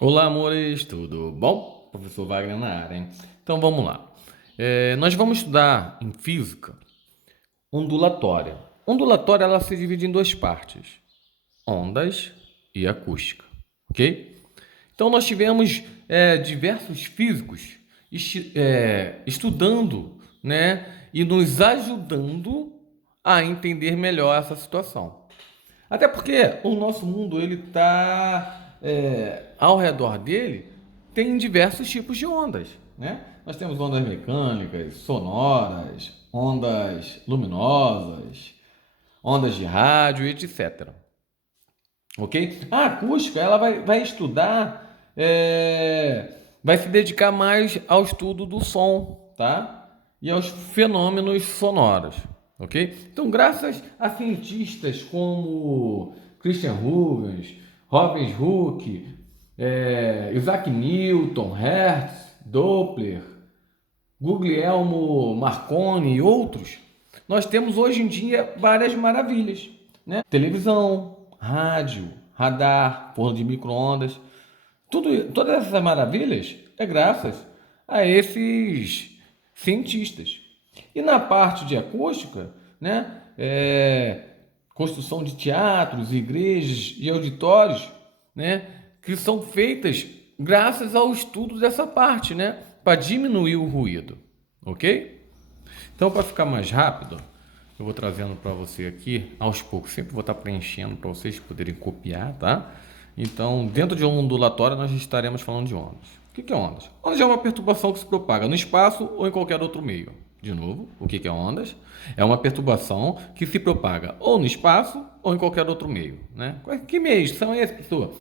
Olá, amores, tudo bom? Professor Wagner na área, hein? Então vamos lá. Nós vamos estudar em física ondulatória. Ondulatória ela se divide em duas partes: ondas e acústica, ok? Então nós tivemos diversos físicos estudando, né, e nos ajudando a entender melhor essa situação. Até porque o nosso mundo ele está ao redor dele tem diversos tipos de ondas, né? Nós temos ondas mecânicas, sonoras, ondas luminosas, ondas de rádio, etc. Ok? A acústica ela vai estudar, vai se dedicar mais ao estudo do som, tá? E aos fenômenos sonoros, ok? Então, graças a cientistas como Christian Huygens, Robin Hooke, Isaac Newton, Hertz, Doppler, Guglielmo Marconi e outros, nós temos hoje em dia várias maravilhas, né? Televisão, rádio, radar, forno de micro-ondas, todas essas maravilhas é graças a esses cientistas. E na parte de acústica, né, construção de teatros, igrejas e auditórios, né, que são feitas graças ao estudo dessa parte, né, para diminuir o ruído, ok? Então, para ficar mais rápido, eu vou trazendo para você aqui aos poucos, sempre vou estar preenchendo para vocês poderem copiar, tá? Então, dentro de um ondulatório, nós estaremos falando de ondas. O que é ondas? Ondas é uma perturbação que se propaga no espaço ou em qualquer outro meio. De novo, o que é ondas? É uma perturbação que se propaga ou no espaço ou em qualquer outro meio, né? Que meios são esses, pessoal?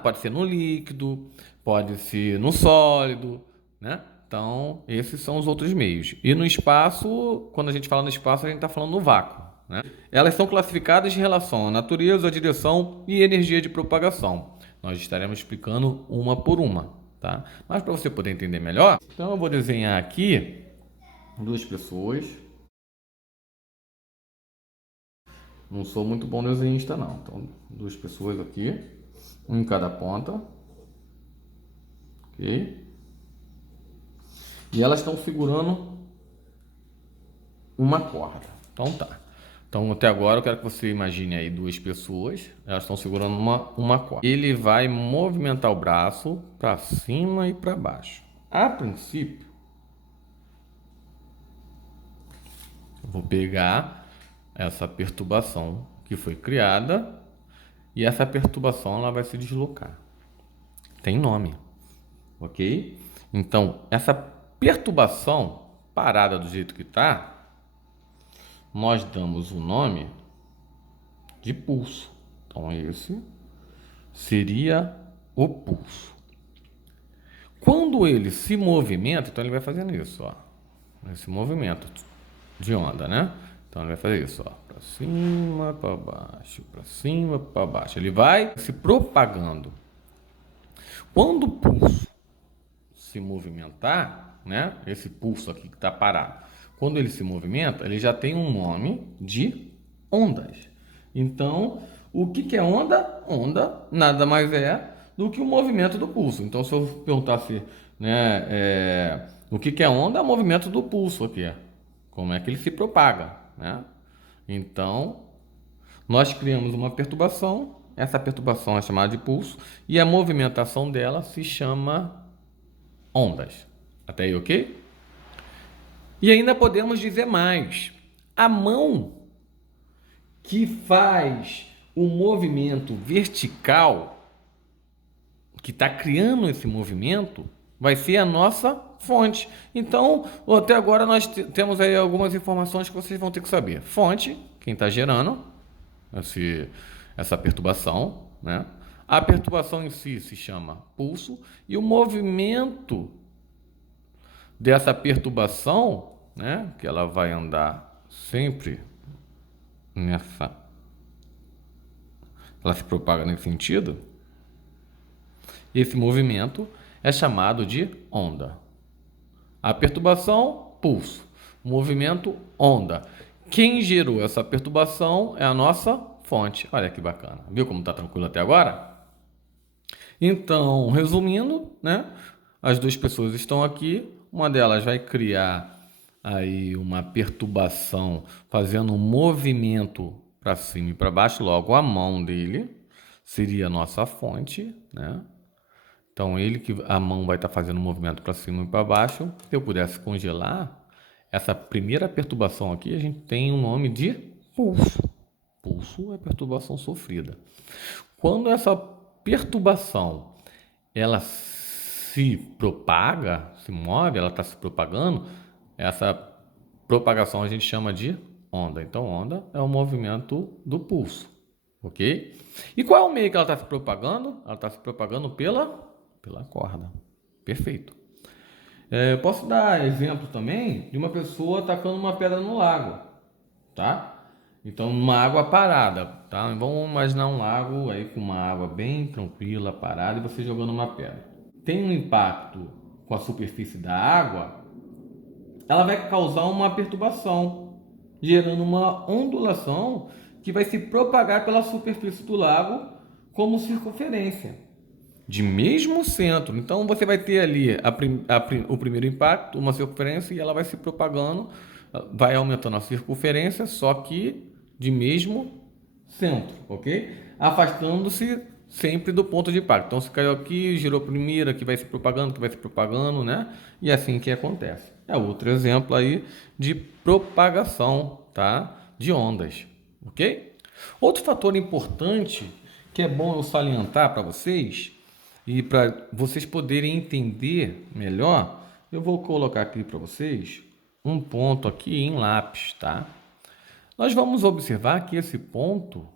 Pode ser no líquido, pode ser no sólido, né? Então, esses são os outros meios. E no espaço, quando a gente fala no espaço, a gente está falando no vácuo, né? Elas são classificadas em relação à natureza, à direção e energia de propagação. Nós estaremos explicando uma por uma, tá? Mas para você poder entender melhor, então eu vou desenhar aqui duas pessoas. Não sou muito bom desenhista, não. Então, duas pessoas aqui, um em cada ponta, ok? E elas estão segurando uma corda. Então tá. Então até agora eu quero que você imagine aí duas pessoas, elas estão segurando uma corda. Ele vai movimentar o braço para cima e para baixo. A princípio, eu vou pegar essa perturbação que foi criada e essa perturbação ela vai se deslocar. Tem nome, ok? Então essa perturbação parada do jeito que está, nós damos o nome de pulso. Então esse seria o pulso. Quando ele se movimenta, então ele vai fazendo isso, ó. Esse movimento de onda, né? Então ele vai fazer isso, ó, para cima, para baixo, para cima, para baixo. Ele vai se propagando. Quando o pulso se movimentar, né? Esse pulso aqui que está parado. Quando ele se movimenta, ele já tem um nome de ondas. Então, o que é onda? Onda nada mais é do que o movimento do pulso. Então, se eu perguntasse, né, o que é onda? É o movimento do pulso aqui. Como é que ele se propaga, né? Então, nós criamos uma perturbação. Essa perturbação é chamada de pulso e a movimentação dela se chama ondas. Até aí, ok? E ainda podemos dizer mais. A mão que faz o movimento vertical, que está criando esse movimento, vai ser a nossa fonte. Então, até agora nós temos aí algumas informações que vocês vão ter que saber. Fonte, quem está gerando essa perturbação, né? A perturbação em si se chama pulso e o movimento dessa perturbação, né, que ela vai andar sempre nessa, ela se propaga nesse sentido, esse movimento é chamado de onda. A perturbação, pulso. O movimento, onda. Quem gerou essa perturbação é a nossa fonte. Olha que bacana. Viu como está tranquilo até agora? Então, resumindo, né? As duas pessoas estão aqui, uma delas vai criar aí uma perturbação, fazendo um movimento para cima e para baixo, logo a mão dele seria a nossa fonte, né? Então, a mão vai estar fazendo um movimento para cima e para baixo. Se eu pudesse congelar, essa primeira perturbação aqui, a gente tem o nome de pulso. Pulso é perturbação sofrida. Quando essa perturbação ela se propaga, se move, ela está se propagando, essa propagação a gente chama de onda. Então, onda é o movimento do pulso, ok? E qual é o meio que ela está se propagando? Ela está se propagando pela corda. Perfeito. Eu posso dar exemplo também de uma pessoa tacando uma pedra no lago, tá? Então, numa água parada, tá? Vamos imaginar um lago aí com uma água bem tranquila, parada, e você jogando uma pedra. Tem um impacto com a superfície da água, ela vai causar uma perturbação, gerando uma ondulação que vai se propagar pela superfície do lago como circunferência, de mesmo centro. Então você vai ter ali o primeiro impacto, uma circunferência, e ela vai se propagando, vai aumentando a circunferência, só que de mesmo centro, ok? Afastando-se sempre do ponto de impacto. Então, se caiu aqui, girou primeiro, que vai se propagando, né? E é assim que acontece. É outro exemplo aí de propagação, tá? De ondas, ok? Outro fator importante que é bom eu salientar para vocês e para vocês poderem entender melhor, eu vou colocar aqui para vocês um ponto aqui em lápis, tá? Nós vamos observar que esse ponto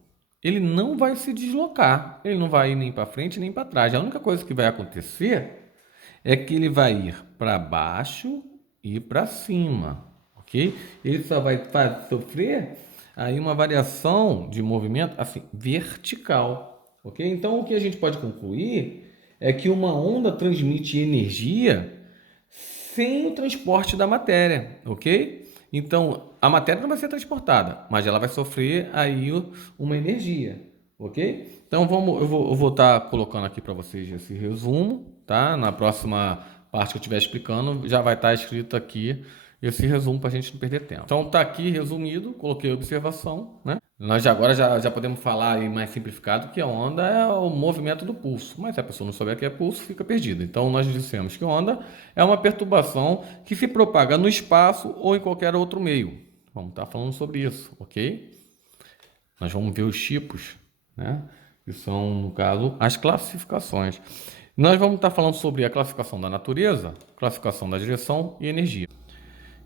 ele não vai se deslocar, ele não vai ir nem para frente nem para trás. A única coisa que vai acontecer é que ele vai ir para baixo e para cima, ok? Ele só vai sofrer aí uma variação de movimento assim vertical, ok? Então o que a gente pode concluir é que uma onda transmite energia sem o transporte da matéria, ok? Então, a matéria não vai ser transportada, mas ela vai sofrer aí uma energia, ok? Então, eu vou estar colocando aqui para vocês esse resumo, tá? Na próxima parte que eu estiver explicando, já vai estar escrito aqui esse resumo para a gente não perder tempo. Então, tá aqui resumido, coloquei a observação, né? Nós agora já podemos falar aí mais simplificado que a onda é o movimento do pulso, mas se a pessoa não souber o que é pulso, fica perdida. Então, nós dissemos que onda é uma perturbação que se propaga no espaço ou em qualquer outro meio. Vamos estar falando sobre isso, ok? Nós vamos ver os tipos, né? Que são, no caso, as classificações. Nós vamos estar falando sobre a classificação da natureza, classificação da direção e energia.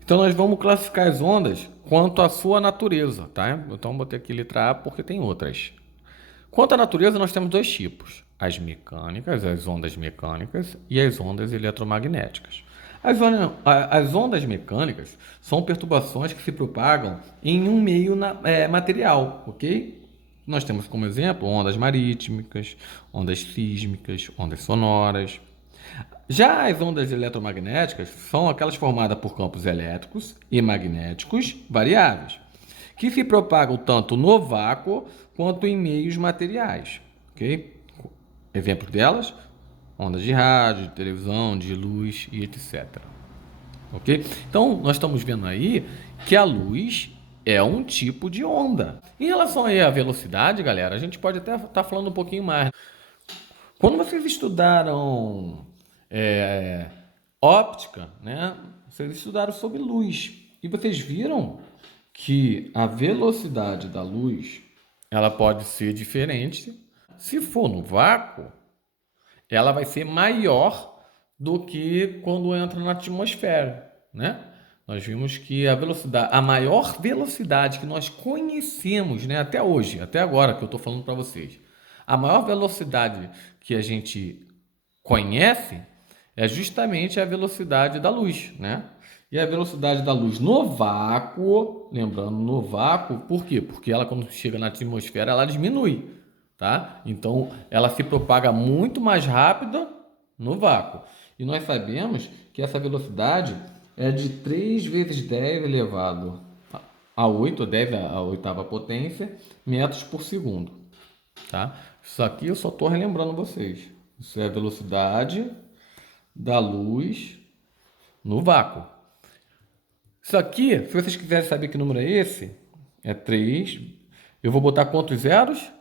Então, nós vamos classificar as ondas quanto à sua natureza, tá? Então, botei aqui letra A porque tem outras. Quanto à natureza, nós temos dois tipos: as mecânicas, as ondas mecânicas, e as ondas eletromagnéticas. As ondas mecânicas são perturbações que se propagam em um meio material, ok? Nós temos como exemplo ondas marítmicas, ondas sísmicas, ondas sonoras. Já as ondas eletromagnéticas são aquelas formadas por campos elétricos e magnéticos variáveis, que se propagam tanto no vácuo quanto em meios materiais. Ok? Exemplos delas: ondas de rádio, de televisão, de luz e etc. Ok? Então, nós estamos vendo aí que a luz é um tipo de onda. Em relação aí à velocidade, galera, a gente pode até estar falando um pouquinho mais. Quando vocês estudaram óptica, né? Vocês estudaram sobre luz e vocês viram que a velocidade da luz ela pode ser diferente. Se for no vácuo, ela vai ser maior do que quando entra na atmosfera, né? Nós vimos que a maior velocidade que nós conhecemos, né, até hoje, até agora que eu estou falando para vocês, a maior velocidade que a gente conhece é justamente a velocidade da luz, né? E a velocidade da luz no vácuo, lembrando, no vácuo, por quê? Porque ela, quando chega na atmosfera, ela diminui, tá? Então, ela se propaga muito mais rápida no vácuo. E nós sabemos que essa velocidade é de 3 vezes 10 elevado a 8, 10 a oitava potência, metros por segundo, tá? Isso aqui eu só estou relembrando vocês, Isso é a velocidade da luz no vácuo. Isso aqui, se vocês quiserem saber que número é esse, é 3. Eu vou botar quantos zeros?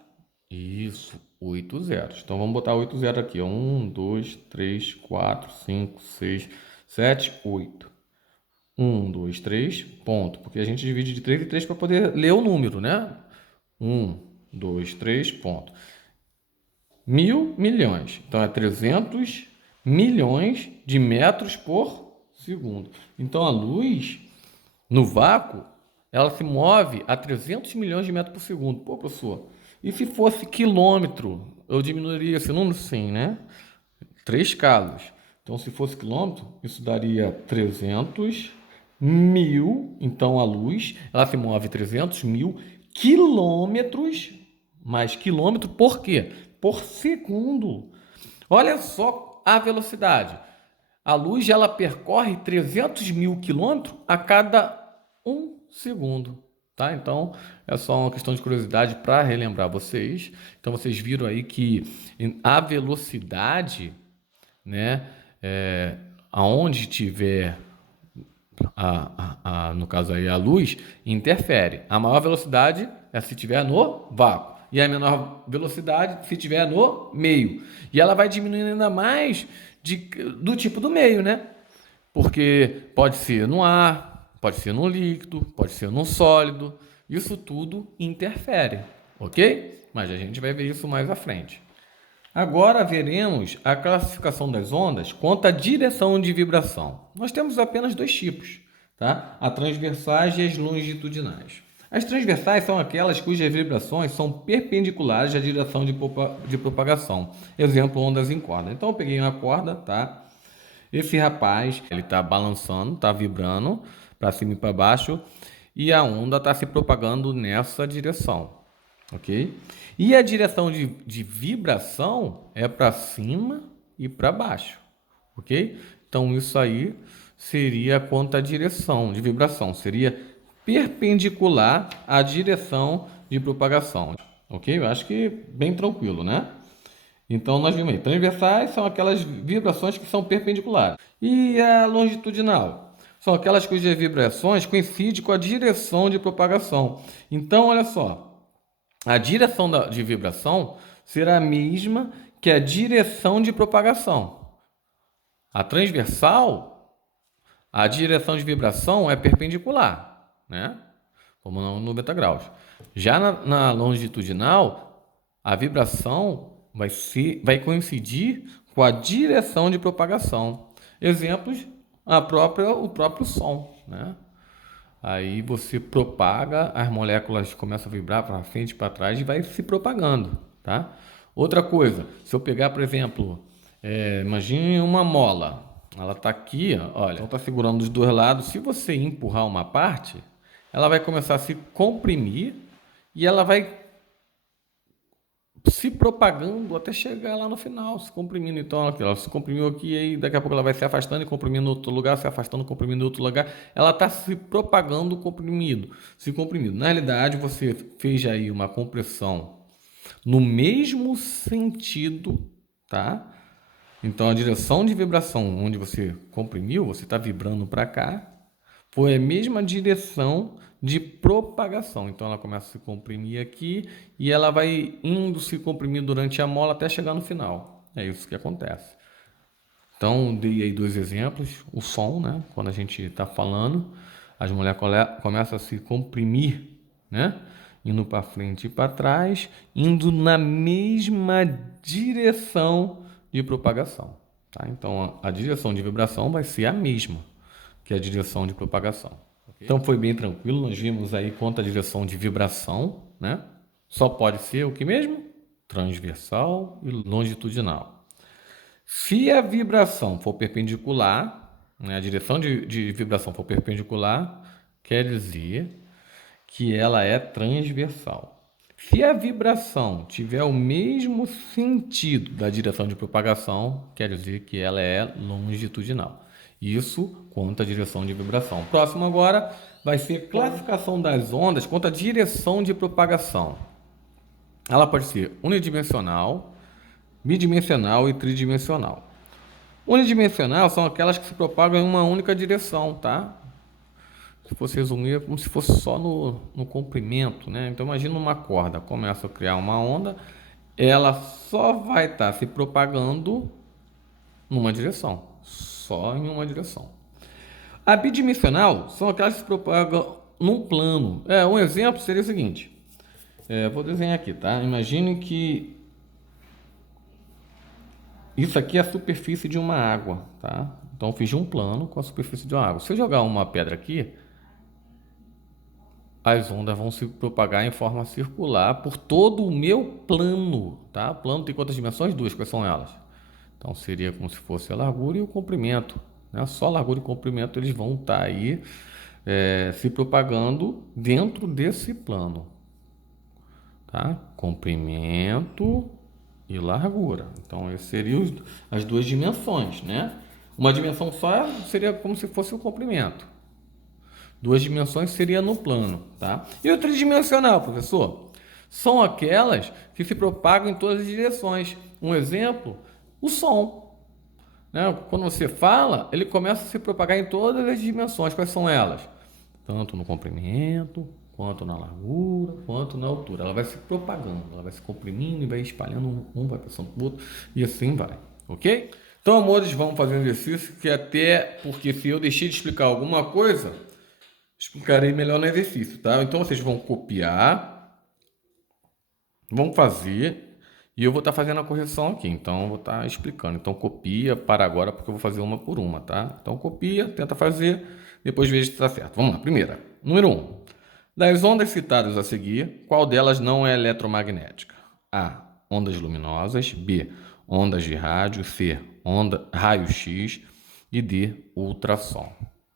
Isso, 8 zeros. Então vamos botar 8 zeros aqui. 1, 2, 3, 4, 5, 6, 7, 8. 1, 2, 3, ponto. Porque a gente divide de 3 em 3 para poder ler o número, né? 1, 2, 3, ponto. 1.000 milhões. Então é 300 milhões de metros por segundo. Então a luz, no vácuo, ela se move a 300 milhões de metros por segundo. Pô, professor, e se fosse quilômetro? Eu diminuiria esse número? Sim, né? 3 casos. Então, se fosse quilômetro, isso daria 300 mil. Então, a luz, ela se move 300 mil quilômetros, mais quilômetro por quê? Por segundo. Olha só a velocidade. A luz, ela percorre 300 mil quilômetros a cada 1 segundo. Tá? Então, é só uma questão de curiosidade para relembrar vocês. Então, vocês viram aí que a velocidade, né, aonde tiver no caso aí a luz, interfere. A maior velocidade é se tiver no vácuo. E a menor velocidade se tiver no meio. E ela vai diminuindo ainda mais do tipo do meio, né? Porque pode ser no ar, pode ser no líquido, pode ser no sólido. Isso tudo interfere, ok? Mas a gente vai ver isso mais à frente. Agora veremos a classificação das ondas quanto à direção de vibração. Nós temos apenas dois tipos, tá? As transversais e as longitudinais. As transversais são aquelas cujas vibrações são perpendiculares à direção de propagação. Exemplo, ondas em corda. Então eu peguei uma corda, tá? Esse rapaz, ele está balançando, está vibrando para cima e para baixo e a onda está se propagando nessa direção, ok? E a direção de vibração é para cima e para baixo, ok? Então isso aí seria quanto à direção de vibração, seria perpendicular à direção de propagação, ok? Eu acho que bem tranquilo, né? Então nós vimos aí, transversais são aquelas vibrações que são perpendiculares. E a longitudinal são aquelas cujas vibrações coincidem com a direção de propagação. Então, olha só, a direção de vibração será a mesma que a direção de propagação. A transversal, a direção de vibração é perpendicular, né? Como no 90 graus. Já na longitudinal, a vibração vai coincidir com a direção de propagação. Exemplos, o próprio som, né? Aí você propaga, as moléculas começam a vibrar para frente e para trás e vai se propagando, tá? Outra coisa, se eu pegar, por exemplo, imagine uma mola. Ela está aqui, olha, então está segurando dos dois lados. Se você empurrar uma parte, ela vai começar a se comprimir e ela vai se propagando até chegar lá no final, se comprimindo. Então, aqui, ela se comprimiu aqui, e aí daqui a pouco ela vai se afastando e comprimindo em outro lugar, se afastando, comprimindo em outro lugar. Ela está se propagando comprimido, se comprimindo. Na realidade, você fez aí uma compressão no mesmo sentido, tá? Então, a direção de vibração onde você comprimiu, você está vibrando para cá, foi a mesma direção de propagação. Então ela começa a se comprimir aqui e ela vai indo se comprimir durante a mola até chegar no final. É isso que acontece. Então dei aí dois exemplos. O som, né? Quando a gente está falando, as moléculas começam a se comprimir, né? Indo para frente e para trás, indo na mesma direção de propagação. Tá? Então a direção de vibração vai ser a mesma que a direção de propagação. Okay? Então foi bem tranquilo, nós vimos aí quanto a direção de vibração, né? Só pode ser o que mesmo? Transversal e longitudinal. Se a vibração for perpendicular, né, a direção de vibração for perpendicular, quer dizer que ela é transversal. Se a vibração tiver o mesmo sentido da direção de propagação, quer dizer que ela é longitudinal. Isso quanto à direção de vibração. Próximo agora vai ser classificação das ondas quanto à direção de propagação. Ela pode ser unidimensional, bidimensional e tridimensional. Unidimensional são aquelas que se propagam em uma única direção, tá? Se fosse resumir, é como se fosse só no comprimento, né? Então imagina uma corda, começa a criar uma onda, ela só vai estar se propagando numa direção, só em uma direção. A bidimensional são aquelas que se propagam num plano. Um exemplo seria o seguinte, vou desenhar aqui, tá? Imagine que isso aqui é a superfície de uma água, tá? Então eu fiz um plano com a superfície de uma água. Se eu jogar uma pedra aqui, as ondas vão se propagar em forma circular por todo o meu plano, tá? O plano tem quantas dimensões? Duas, quais são elas? Então seria como se fosse a largura e o comprimento, né? Só a largura e o comprimento eles vão estar aí se propagando dentro desse plano, tá? Comprimento e largura. Então essas seriam as duas dimensões, né? Uma dimensão só seria como se fosse o comprimento. Duas dimensões seria no plano, tá? E o tridimensional, professor? São aquelas que se propagam em todas as direções. Um exemplo, o som, né? Quando você fala, ele começa a se propagar em todas as dimensões. Quais são elas? Tanto no comprimento, quanto na largura, quanto na altura. Ela vai se propagando, ela vai se comprimindo e vai espalhando, um vai passando para o outro, e assim vai, ok? Então, amores, vamos fazer um exercício que até, porque se eu deixei de explicar alguma coisa, explicarei melhor no exercício, tá? Então, vocês vão copiar, vão fazer, e eu vou estar fazendo a correção aqui. Então, eu vou estar explicando. Então, copia para agora, porque eu vou fazer uma por uma, tá? Então, copia, tenta fazer, depois veja se está certo. Vamos lá, primeira. Número 1. Das ondas citadas a seguir, qual delas não é eletromagnética? A. Ondas luminosas. B. Ondas de rádio. C. Raio-X. E D. Ultrassom.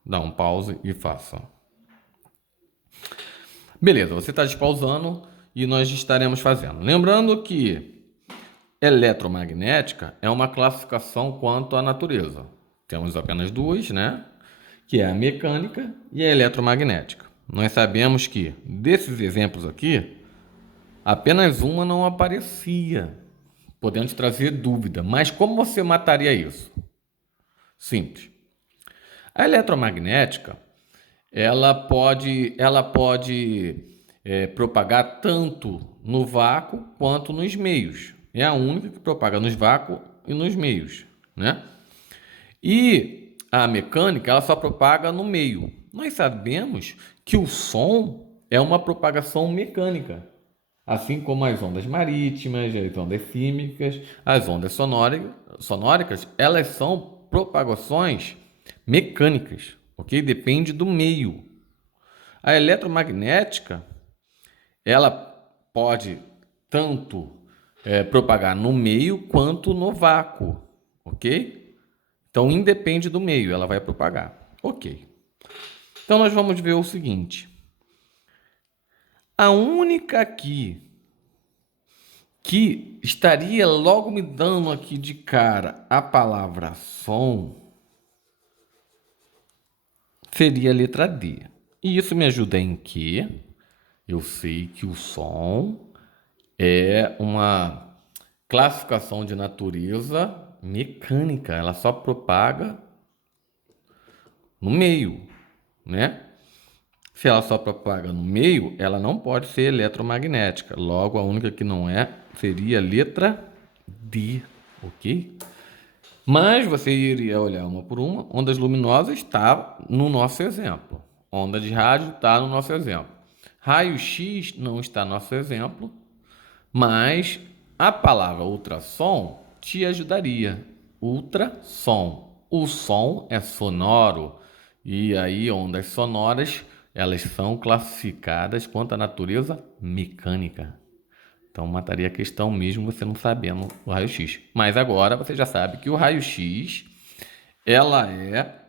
Dá um pause e faça. Beleza, você está despausando e nós estaremos fazendo. Lembrando que eletromagnética é uma classificação quanto à natureza. Temos apenas duas, né? Que é a mecânica e a eletromagnética. Nós sabemos que desses exemplos aqui, apenas uma não aparecia, podendo trazer dúvida. Mas como você mataria isso? Simples. A eletromagnética, ela pode propagar tanto no vácuo quanto nos meios. É a única que propaga nos vácuos e nos meios, né? E a mecânica, ela só propaga no meio. Nós sabemos que o som é uma propagação mecânica, assim como as ondas marítimas, as ondas sísmicas, as ondas sonóricas, elas são propagações mecânicas, ok? Depende do meio. A eletromagnética, ela pode tanto propagar no meio quanto no vácuo, ok? Então, independe do meio, ela vai propagar, ok? Então, nós vamos ver o seguinte. A única aqui que estaria logo me dando aqui de cara a palavra som seria a letra D. E isso me ajuda em que eu sei que o som é uma classificação de natureza mecânica, ela só propaga no meio, né? Se ela só propaga no meio, ela não pode ser eletromagnética. Logo, a única que não é seria a letra D, ok? Mas você iria olhar uma por uma. Ondas luminosas está no nosso exemplo. Onda de rádio está no nosso exemplo. Raio-X não está no nosso exemplo, mas a palavra ultrassom te ajudaria. Ultrassom. O som é sonoro e aí ondas sonoras elas são classificadas quanto à natureza mecânica. Então mataria a questão mesmo você não sabendo o raio-x. Mas agora você já sabe que o raio-x ela é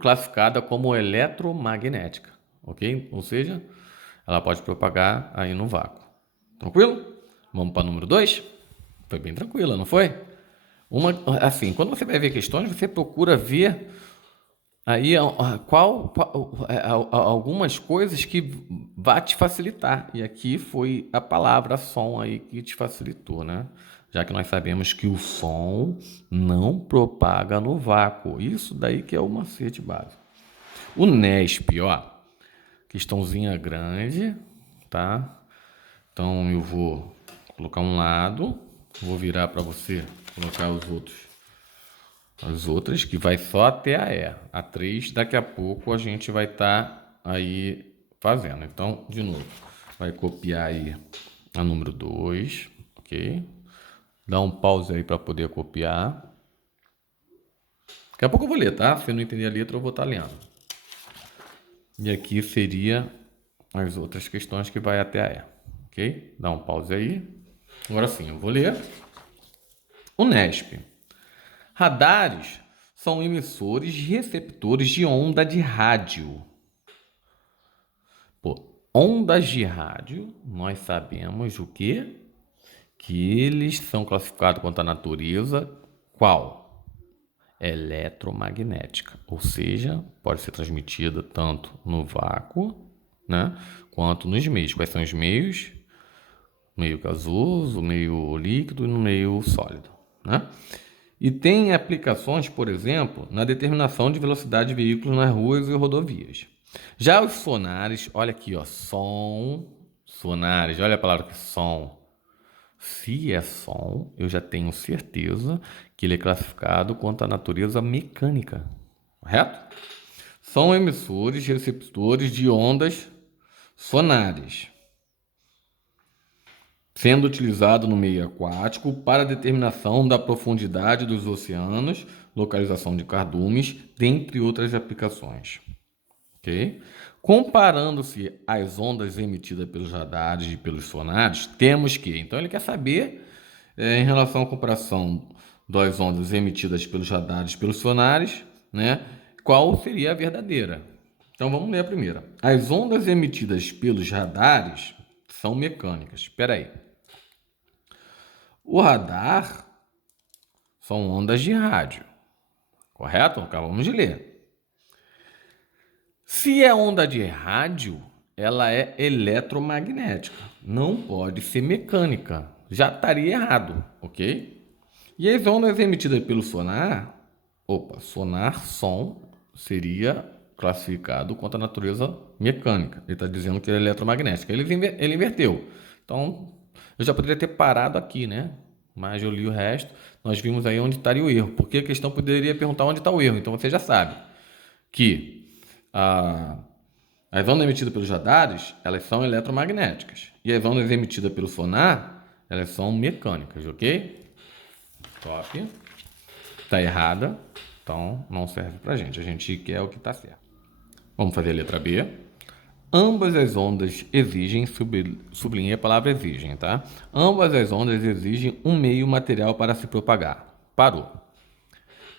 classificada como eletromagnética, ok? Ou seja, ela pode propagar aí no vácuo. Tranquilo? Vamos para o número 2? Foi bem tranquila, não foi? Assim, quando você vai ver questões, você procura ver Aí, algumas coisas que vai te facilitar. E aqui foi a palavra som aí que te facilitou, né? Já que nós sabemos que o som não propaga no vácuo. Isso daí que é o macete básico. O NESP, ó, questãozinha grande, tá? Então eu vou colocar um lado, vou virar para você colocar os outros. As outras que vai só até a E. A 3 daqui a pouco a gente vai estar aí fazendo. Então, de novo, vai copiar aí a número 2, ok? Dá um pause aí para poder copiar. Daqui a pouco eu vou ler, tá? Se eu não entender a letra, eu vou estar lendo. E aqui seria as outras questões que vai até a E, ok? Dá um pause aí. Agora sim, eu vou ler. O NESP. Radares são emissores e receptores de onda de rádio. Pô, ondas de rádio, nós sabemos o quê? Que eles são classificados quanto à natureza qual? Eletromagnética, ou seja, pode ser transmitida tanto no vácuo, né, quanto nos meios. Quais são os meios? Meio gasoso, meio líquido e no meio sólido, né? E tem aplicações, por exemplo, na determinação de velocidade de veículos nas ruas e rodovias. Já os sonares, olha aqui, ó, som, sonares, olha a palavra que som. Se é som, eu já tenho certeza que ele é classificado quanto à natureza mecânica, correto? São emissores, receptores de ondas sonares, sendo utilizado no meio aquático para determinação da profundidade dos oceanos, localização de cardumes, dentre outras aplicações. Okay? Comparando-se às ondas emitidas pelos radares e pelos sonares, temos que... Então, ele quer saber, em relação à comparação das ondas emitidas pelos radares e pelos sonares, né, qual seria a verdadeira. Então, vamos ler a primeira. As ondas emitidas pelos radares são mecânicas. Espera aí. O radar são ondas de rádio, correto? Acabamos de ler. Se é onda de rádio, ela é eletromagnética, não pode ser mecânica. Já estaria errado, ok? E as ondas emitidas pelo sonar, sonar, som, seria classificado quanto à natureza mecânica. Ele está dizendo que é eletromagnética. Ele inverteu. Então, eu já poderia ter parado aqui, né? Mas eu li o resto. Nós vimos aí onde estaria o erro. Porque a questão poderia perguntar onde está o erro. Então, você já sabe que as ondas emitidas pelos radares, elas são eletromagnéticas. E as ondas emitidas pelo sonar, elas são mecânicas, ok? Top. Está errada, então não serve para a gente quer o que está certo. Vamos fazer a letra B. Ambas as ondas exigem, sublinhei a palavra exigem, tá? Ambas as ondas exigem um meio material para se propagar. Parou.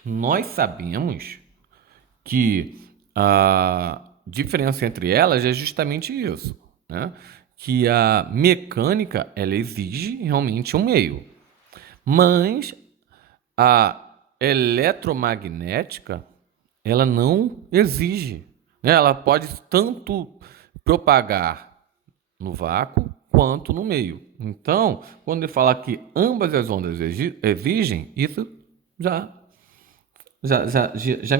Nós sabemos que a diferença entre elas é justamente isso, né? Que a mecânica, ela exige realmente um meio. Mas a eletromagnética, ela não exige, né? Ela pode tanto propagar no vácuo quanto no meio. Então, quando ele fala que ambas as ondas exigem, isso já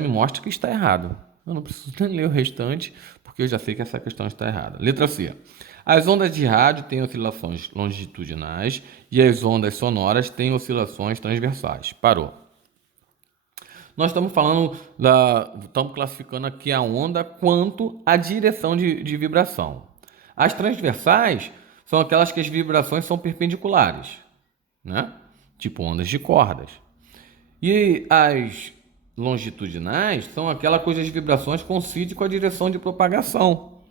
me mostra que está errado. Eu não preciso nem ler o restante, porque eu já sei que essa questão está errada. Letra C. As ondas de rádio têm oscilações longitudinais e as ondas sonoras têm oscilações transversais. Parou. Nós estamos estamos classificando aqui a onda quanto à direção de vibração. As transversais são aquelas que as vibrações são perpendiculares, né? Tipo ondas de cordas. E as longitudinais são aquelas cujas vibrações coincidem com a direção de propagação,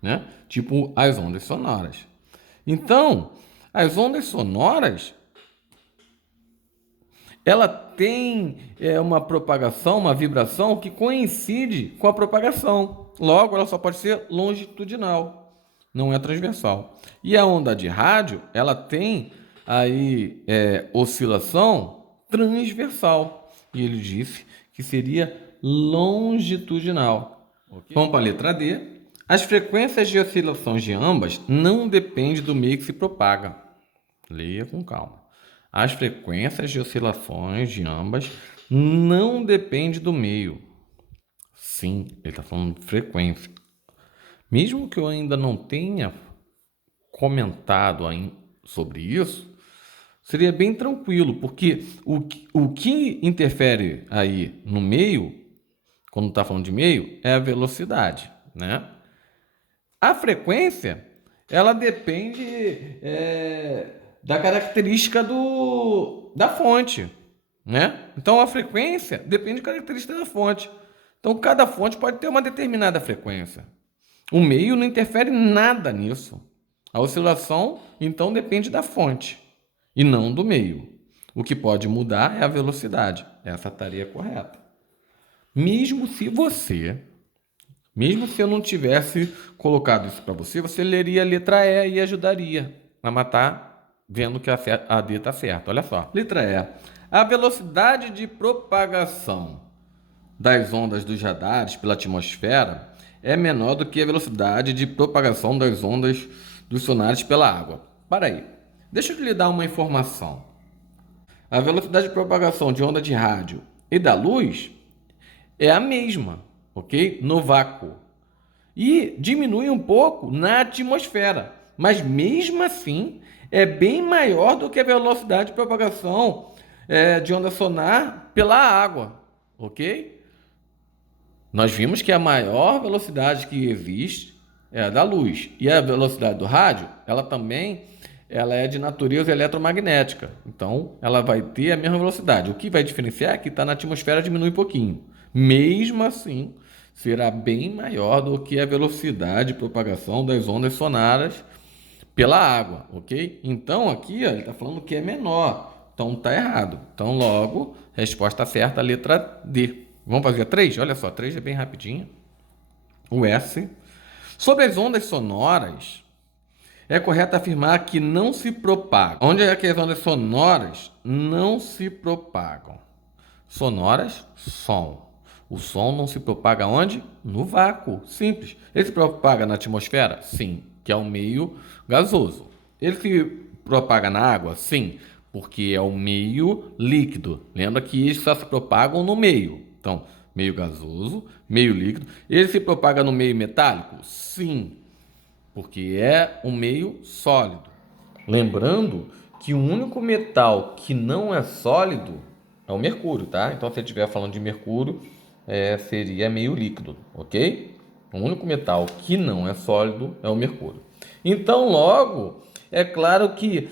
né? Tipo as ondas sonoras. Então, as ondas sonoras, ela tem uma propagação, uma vibração que coincide com a propagação. Logo, ela só pode ser longitudinal, não é transversal. E a onda de rádio, ela tem aí oscilação transversal. E ele disse que seria longitudinal. Okay? Vamos para a letra D. As frequências de oscilações de ambas não dependem do meio que se propaga. Leia com calma. As frequências de oscilações de ambas não dependem do meio. Sim, ele está falando de frequência. Mesmo que eu ainda não tenha comentado sobre isso, seria bem tranquilo, porque o que interfere aí no meio, quando está falando de meio, é a velocidade, né? A frequência, ela depende da característica da fonte, né? Então, a frequência depende da característica da fonte. Então, cada fonte pode ter uma determinada frequência. O meio não interfere nada nisso. A oscilação, então, depende da fonte e não do meio. O que pode mudar é a velocidade. Essa estaria correta. Mesmo se eu não tivesse colocado isso para você, você leria a letra E e ajudaria a matar, vendo que a D está certa. Olha só. Letra E. A velocidade de propagação das ondas dos radares pela atmosfera é menor do que a velocidade de propagação das ondas dos sonares pela água. Para aí. Deixa eu lhe dar uma informação. A velocidade de propagação de onda de rádio e da luz é a mesma, ok? No vácuo. E diminui um pouco na atmosfera. Mas mesmo assim, é bem maior do que a velocidade de propagação de onda sonar pela água, ok? Nós vimos que a maior velocidade que existe é a da luz. E a velocidade do rádio, ela é de natureza eletromagnética. Então, ela vai ter a mesma velocidade. O que vai diferenciar é que está na atmosfera diminui um pouquinho. Mesmo assim, será bem maior do que a velocidade de propagação das ondas sonoras pela água, ok? Então, aqui ó, ele está falando que é menor. Então, está errado. Então, logo, resposta certa, a letra D. Vamos fazer a 3? Olha só, 3 é bem rapidinho. O S. Sobre as ondas sonoras, é correto afirmar que não se propagam. Onde é que as ondas sonoras não se propagam? Sonoras, som. O som não se propaga onde? No vácuo. Simples. Ele se propaga na atmosfera? Sim, que é o meio gasoso. Ele se propaga na água? Sim, porque é o meio líquido. Lembra que eles só se propagam no meio. Então, meio gasoso, meio líquido. Ele se propaga no meio metálico? Sim, porque é um meio sólido. Lembrando que o único metal que não é sólido é o mercúrio, tá? Então, se você estiver falando de mercúrio, seria meio líquido, ok? O único metal que não é sólido é o mercúrio. Então, logo, é claro que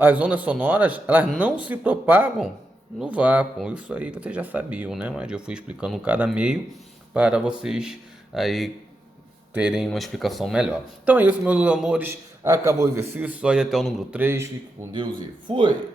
as ondas sonoras elas não se propagam no vácuo. Isso aí vocês já sabiam, né? Mas eu fui explicando cada meio para vocês aí terem uma explicação melhor. Então é isso, meus amores. Acabou o exercício. Só ir até o número 3. Fique com Deus e fui!